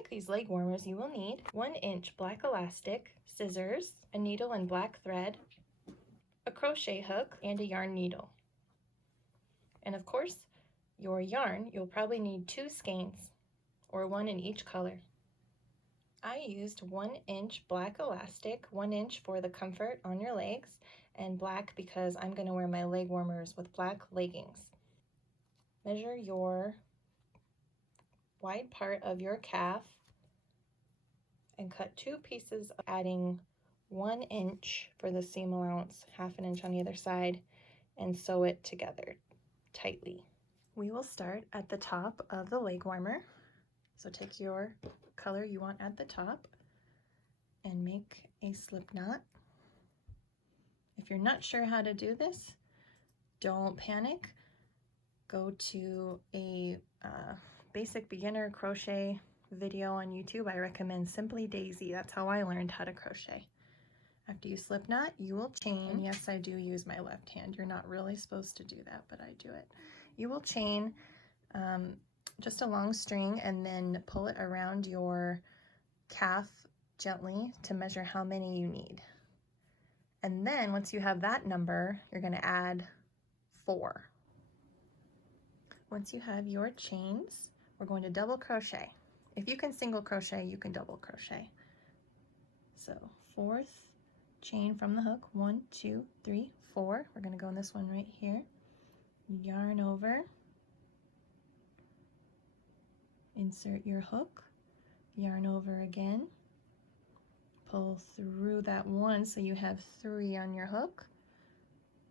make these leg warmers, you will need 1-inch black elastic, scissors, a needle and black thread, a crochet hook, and a yarn needle. And of course, your yarn, you'll probably need 2 skeins, or 1 in each color. I used 1-inch black elastic, 1 inch for the comfort on your legs, and black because I'm going to wear my leg warmers with black leggings. Measure your wide part of your calf and cut 2 pieces, adding 1 inch for the seam allowance, 1/2 inch on the other side, and sew it together tightly. We will start at the top of the leg warmer. So take your color you want at the top and make a slip knot. If you're not sure how to do this, don't panic. Go to a basic beginner crochet video on YouTube. I recommend SimplyDaisy. That's how I learned how to crochet. After you slip knot, you will chain. And yes, I do use my left hand. You're not really supposed to do that, but I do it. You will chain just a long string and then pull it around your calf gently to measure how many you need. And then once you have that number, you're going to add 4. Once you have your chains, we're going to double crochet. If you can single crochet, you can double crochet. So 4th chain from the hook, 1, 2, 3, 4. We're going to go in this one right here. Yarn over. Insert your hook, yarn over again, pull through that 1 so you have 3 on your hook,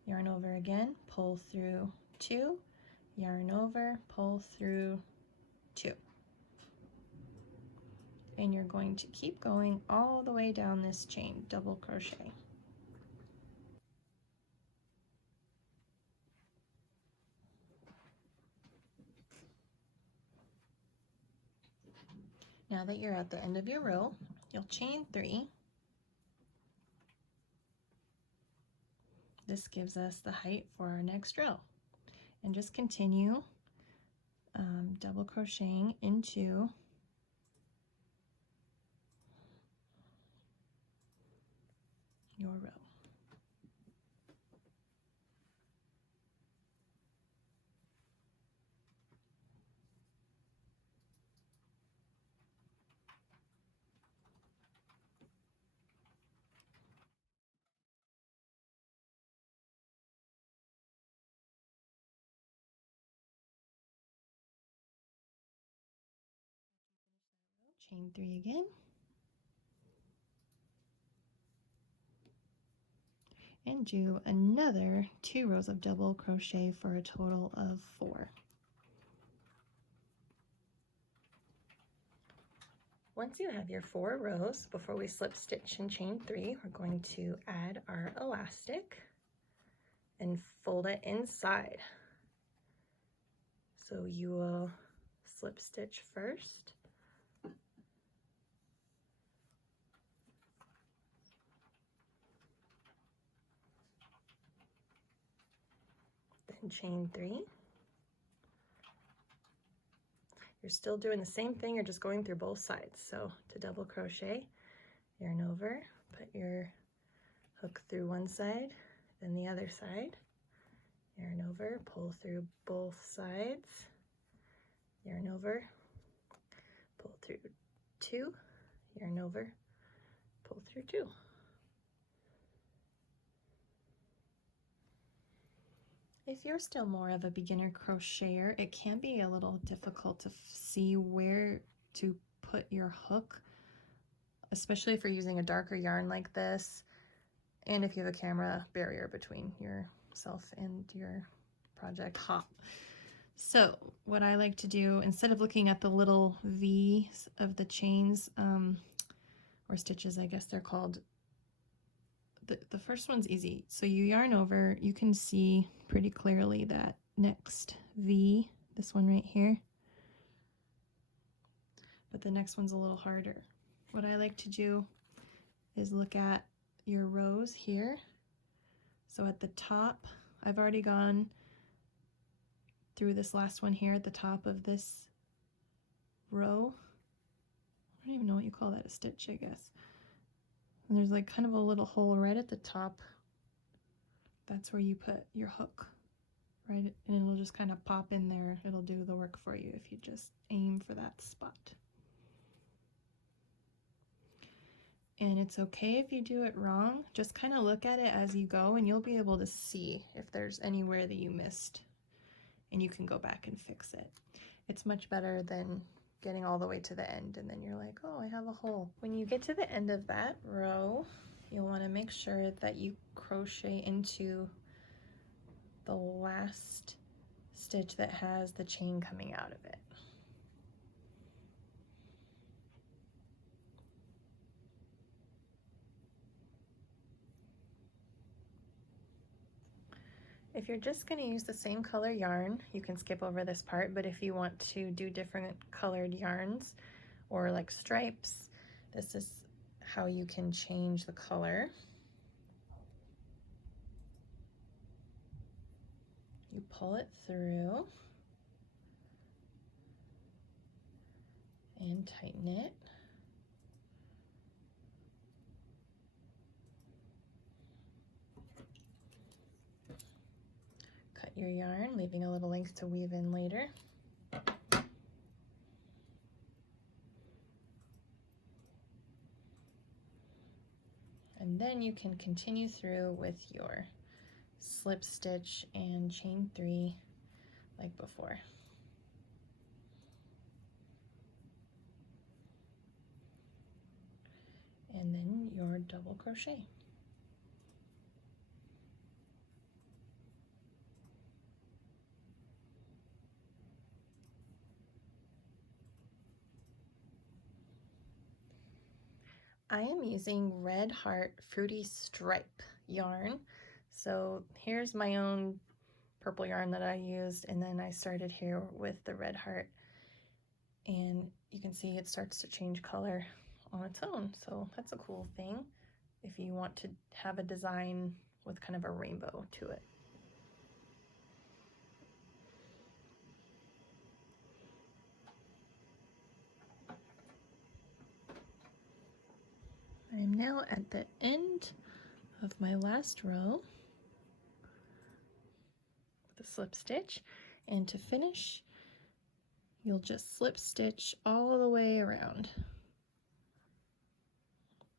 yarn over again, pull through 2, yarn over, pull through 2. And you're going to keep going all the way down this chain, double crochet. Now that you're at the end of your row, you'll chain 3. This gives us the height for our next row. And just continue double crocheting into your row. Chain 3 again. And do another 2 rows of double crochet for a total of 4. Once you have your 4 rows, before we slip stitch and chain 3, we're going to add our elastic and fold it inside. So you will slip stitch first, then chain 3. You're still doing the same thing, you're just going through both sides. So to double crochet, yarn over, put your hook through one side, then the other side, yarn over, pull through both sides, yarn over, pull through 2, yarn over, pull through 2. If you're still more of a beginner crocheter, it can be a little difficult to see where to put your hook, especially if you're using a darker yarn like this, and if you have a camera barrier between yourself and your project hop. So what I like to do, instead of looking at the little V's of the chains, or stitches I guess they're called, the first one's easy. So you yarn over, you can see pretty clearly that next V, this one right here, but the next one's a little harder. What I like to do is look at your rows here. So at the top, I've already gone through this last one here at the top of this row, I don't even know what you call that, a stitch, I guess. And there's like kind of a little hole right at the top. That's where you put your hook, right? And it'll just kind of pop in there. It'll do the work for you if you just aim for that spot. And it's okay if you do it wrong. Just kind of look at it as you go and you'll be able to see if there's anywhere that you missed, and you can go back and fix it. It's much better than getting all the way to the end and then you're like, oh, I have a hole. When you get to the end of that row, you'll want to make sure that you crochet into the last stitch that has the chain coming out of it. If you're just going to use the same color yarn, you can skip over this part, but if you want to do different colored yarns or like stripes, this is how you can change the color. You pull it through and tighten it. Cut your yarn, leaving a little length to weave in later. And then you can continue through with your slip stitch and chain 3 like before. And then your double crochet. I am using Red Heart Fruity Stripe yarn. So here's my own purple yarn that I used, and then I started here with the Red Heart, and you can see it starts to change color on its own. So that's a cool thing if you want to have a design with kind of a rainbow to it. I am now at the end of my last row with a slip stitch, and to finish you'll just slip stitch all the way around,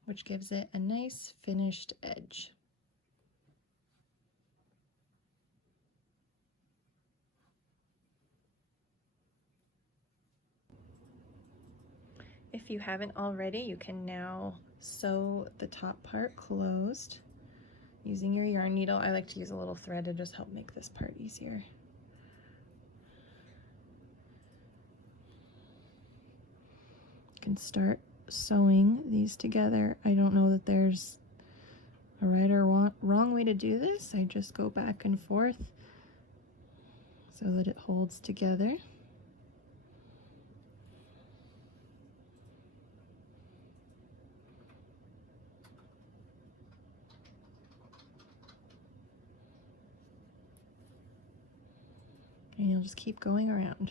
which gives it a nice finished edge. If you haven't already, you can now sew the top part closed using your yarn needle. I like to use a little thread to just help make this part easier. You can start sewing these together. I don't know that there's a right or wrong way to do this. I just go back and forth so that it holds together. And you'll just keep going around.